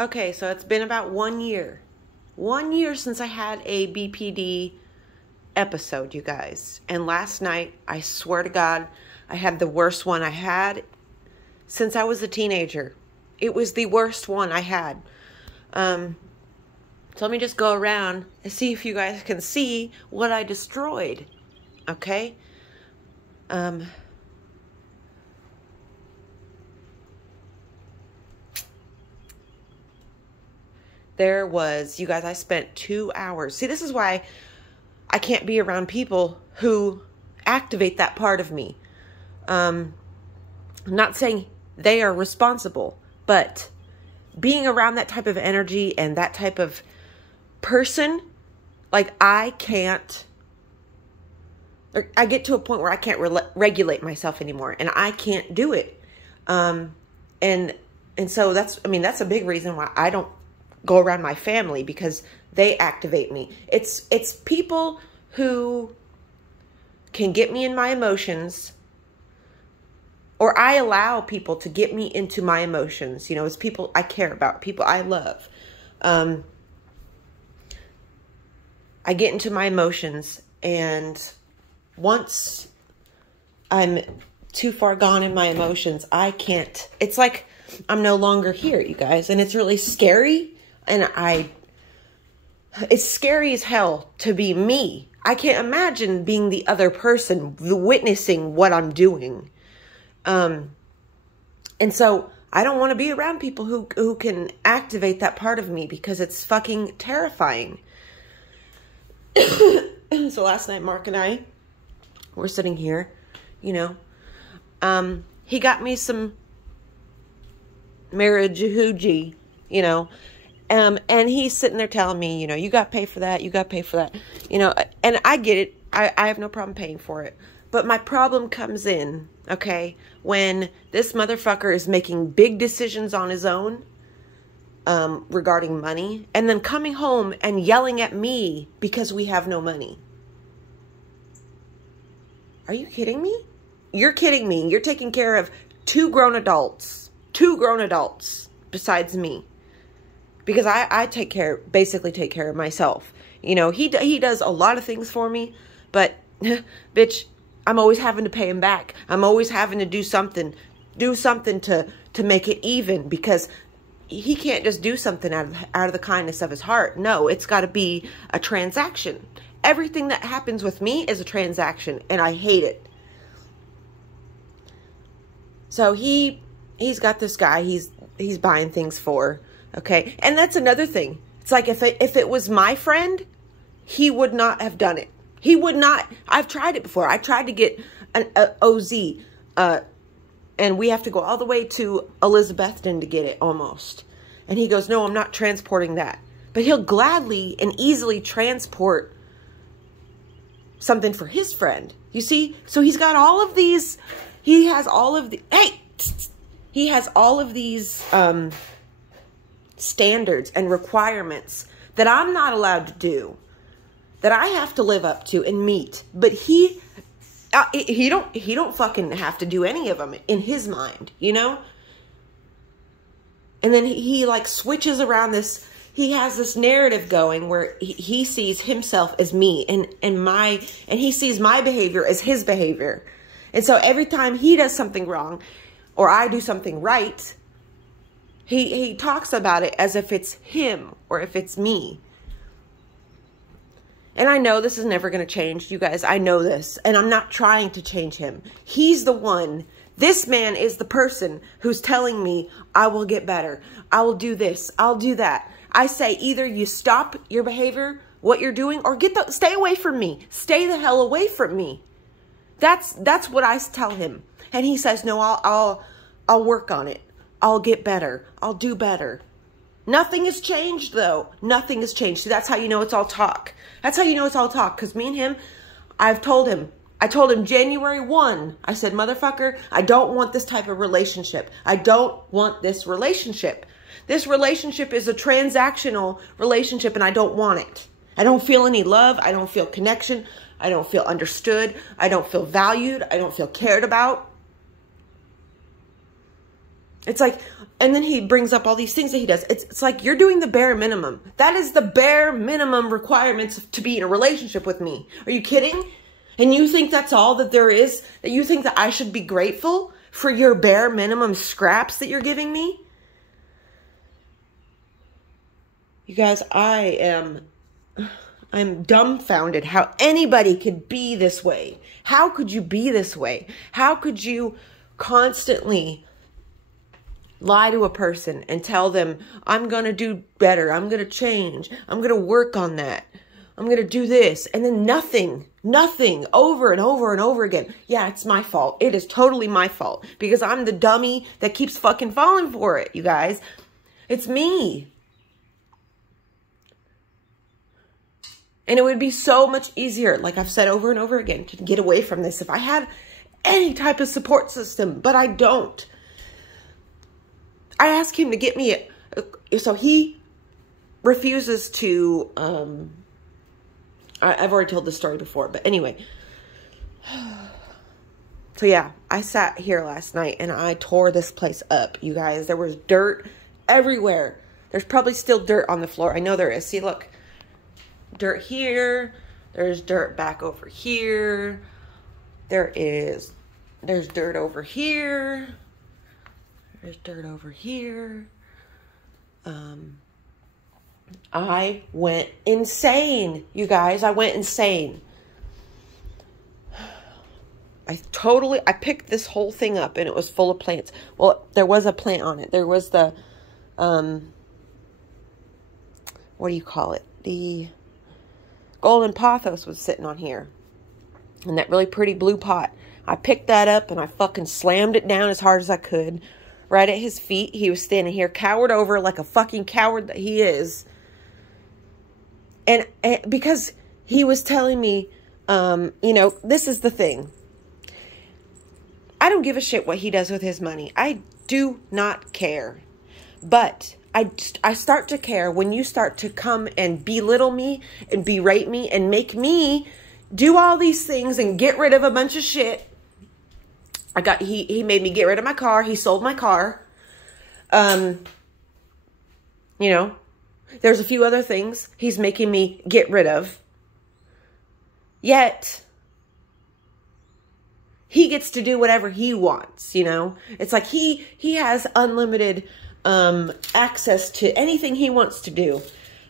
Okay, so it's been about 1 year. 1 year since I had a BPD episode, you guys. And last night, I swear to God, I had the worst one I had since I was a teenager. It was the worst one I had. So let me just go around and see if you guys can see what I destroyed. Okay? There was, you guys, I spent 2 hours. See, this is why I can't be around people who activate that part of me. I'm not saying they are responsible, but being around that type of energy and that type of person, like I get to a point where I can't regulate myself anymore, and I can't do it. And so that's a big reason why I don't go around my family, because they activate me. It's people who can get me in my emotions, or I allow people to get me into my emotions. You know, it's people I care about, people I love. I get into my emotions, and once I'm too far gone in my emotions, I can't. It's like I'm no longer here, you guys, and it's really scary. And it's scary as hell to be me. I can't imagine being the other person, witnessing what I'm doing. And so I don't want to be around people who can activate that part of me, because it's fucking terrifying. So last night, Mark and I were sitting here, you know. He got me some marriage hooji, you know. And he's sitting there telling me, you know, you got to pay for that. You got to pay for that. You know, and I get it. I have no problem paying for it. But my problem comes in, okay, when this motherfucker is making big decisions on his own regarding money, and then coming home and yelling at me because we have no money. Are you kidding me? You're kidding me. You're taking care of two grown adults besides me. Because I basically take care of myself. You know, he does a lot of things for me, but bitch, I'm always having to pay him back. I'm always having to do something to make it even, because he can't just do something out of the kindness of his heart. No, it's got to be a transaction. Everything that happens with me is a transaction, and I hate it. So he's got this guy he's buying things for. Okay, and that's another thing. It's like if it was my friend, he would not have done it. He would not. I've tried it before. I tried to get an OZ, and we have to go all the way to Elizabethton to get it almost. And he goes, no, I'm not transporting that. But he'll gladly and easily transport something for his friend. You see? So he's got all of these. He has all of the. Hey, he has all of these. Standards and requirements that I'm not allowed to do, that I have to live up to and meet. But he don't fucking have to do any of them in his mind, you know. And then he like switches around this. He has this narrative going where he sees himself as me, and he sees my behavior as his behavior. And so every time he does something wrong, or I do something right, He talks about it as if it's him or if it's me. And I know this is never going to change, you guys. I know this. And I'm not trying to change him. He's the one. This man is the person who's telling me, I will get better. I will do this. I'll do that. I say either you stop your behavior, what you're doing, or stay away from me. Stay the hell away from me. That's what I tell him. And he says, no, I'll work on it. I'll get better. I'll do better. Nothing has changed, though. Nothing has changed. See, that's how you know it's all talk. That's how you know it's all talk. Because me and him, I told him January 1, I said, motherfucker, I don't want this type of relationship. I don't want this relationship. This relationship is a transactional relationship, and I don't want it. I don't feel any love. I don't feel connection. I don't feel understood. I don't feel valued. I don't feel cared about. It's like, and then he brings up all these things that he does. It's like, you're doing the bare minimum. That is the bare minimum requirements to be in a relationship with me. Are you kidding? And you think that's all that there is? That you think that I should be grateful for your bare minimum scraps that you're giving me? You guys, I'm dumbfounded how anybody could be this way. How could you be this way? How could you constantly lie to a person and tell them, I'm going to do better. I'm going to change. I'm going to work on that. I'm going to do this. And then nothing over and over and over again. Yeah, it's my fault. It is totally my fault because I'm the dummy that keeps fucking falling for it, you guys. It's me. And it would be so much easier, like I've said over and over again, to get away from this if I had any type of support system, but I don't. I asked him to get me, so he refuses to, I've already told this story before, but anyway. So yeah, I sat here last night and I tore this place up, you guys. There was dirt everywhere. There's probably still dirt on the floor. I know there is. See, look. Dirt here. There's dirt back over here. There's dirt over here. There's dirt over here. I went insane, you guys. I went insane. I picked this whole thing up and it was full of plants. Well, there was a plant on it. There was the, what do you call it? The golden pothos was sitting on here. And that really pretty blue pot. I picked that up and I fucking slammed it down as hard as I could. Right at his feet. He was standing here, cowered over like a fucking coward that he is. And because he was telling me, you know, this is the thing. I don't give a shit what he does with his money. I do not care. But I start to care when you start to come and belittle me and berate me and make me do all these things and get rid of a bunch of shit. He made me get rid of my car. He sold my car. You know, there's a few other things he's making me get rid of. Yet he gets to do whatever he wants, you know. It's like he has unlimited access to anything he wants to do.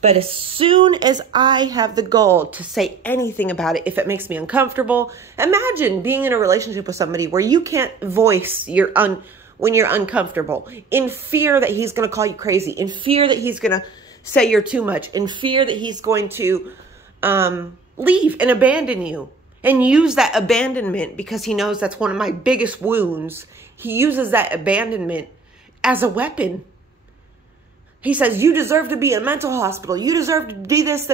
But as soon as I have the goal to say anything about it, if it makes me uncomfortable, imagine being in a relationship with somebody where you can't voice when you're uncomfortable, in fear that he's going to call you crazy, in fear that he's going to say you're too much, in fear that he's going to leave and abandon you and use that abandonment because he knows that's one of my biggest wounds. He uses that abandonment as a weapon. He says, you deserve to be in a mental hospital. You deserve to do this.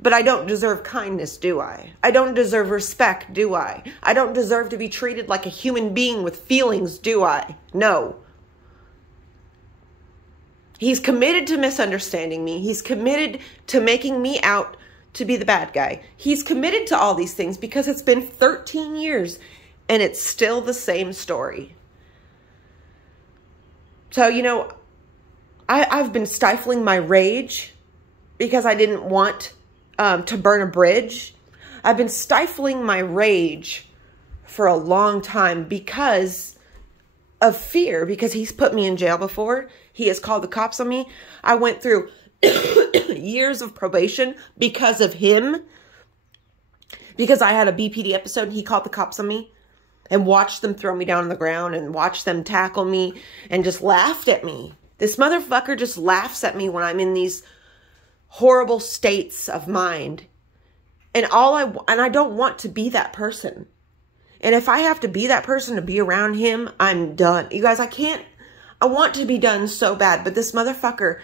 But I don't deserve kindness, do I? I don't deserve respect, do I? I don't deserve to be treated like a human being with feelings, do I? No. He's committed to misunderstanding me. He's committed to making me out to be the bad guy. He's committed to all these things because it's been 13 years and it's still the same story. So, you know, I've been stifling my rage because I didn't want to burn a bridge. I've been stifling my rage for a long time because of fear, because he's put me in jail before. He has called the cops on me. I went through years of probation because of him, because I had a BPD episode and he called the cops on me and watched them throw me down on the ground and watched them tackle me and just laughed at me. This motherfucker just laughs at me when I'm in these horrible states of mind. And I don't want to be that person. And if I have to be that person to be around him, I'm done. You guys, I want to be done so bad. But this motherfucker,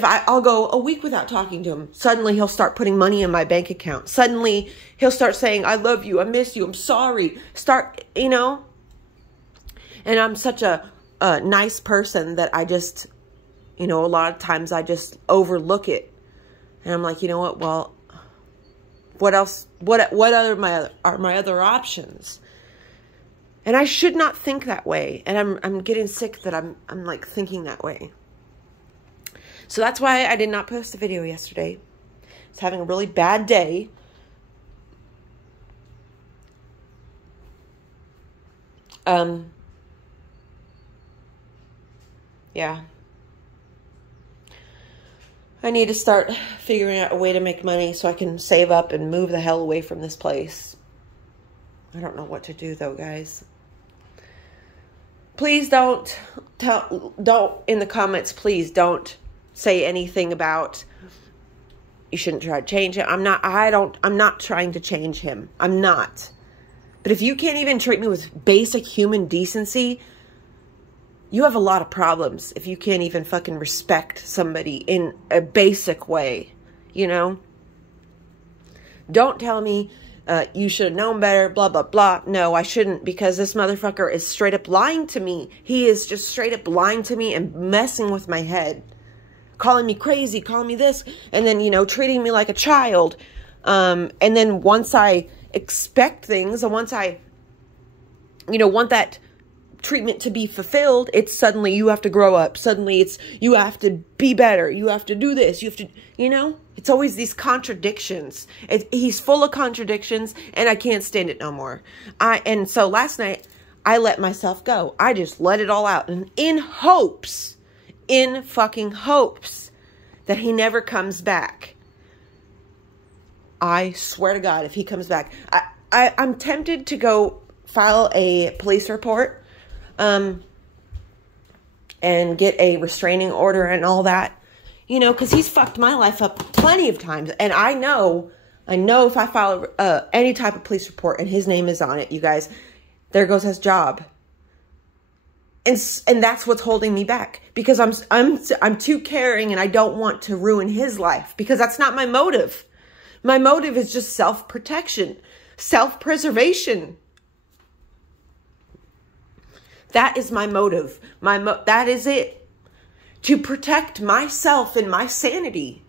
I'll go a week without talking to him. Suddenly he'll start putting money in my bank account. Suddenly he'll start saying, I love you. I miss you. I'm sorry. You know. And I'm such a nice person that I just, you know, a lot of times I just overlook it. And I'm like, you know what? Well, what else? What are my other options? And I should not think that way. And I'm getting sick that I'm like thinking that way. So that's why I did not post a video yesterday. I was having a really bad day. Yeah. I need to start figuring out a way to make money so I can save up and move the hell away from this place. I don't know what to do though, guys. Please don't in the comments, please don't say anything about you shouldn't try to change him. I'm not trying to change him. I'm not. But if you can't even treat me with basic human decency, you have a lot of problems if you can't even fucking respect somebody in a basic way, you know? Don't tell me you should have known better, blah, blah, blah. No, I shouldn't, because this motherfucker is straight up lying to me. He is just straight up lying to me and messing with my head. Calling me crazy, calling me this, and then, you know, treating me like a child. And then once I expect things, and once I, you know, want that treatment to be fulfilled, it's suddenly you have to grow up. Suddenly it's you have to be better. You have to do this. You have to, you know, it's always these contradictions. He's full of contradictions, and I can't stand it no more. And so last night I let myself go. I just let it all out, and in fucking hopes that he never comes back. I swear to God, if he comes back, I'm tempted to go file a police report, and get a restraining order and all that, you know, because he's fucked my life up plenty of times. And I know if I file any type of police report and his name is on it, you guys, there goes his job. And that's what's holding me back, because I'm too caring, and I don't want to ruin his life, because that's not my motive. My motive is just self-protection, self-preservation. That is my motive. That is it. To protect myself and my sanity.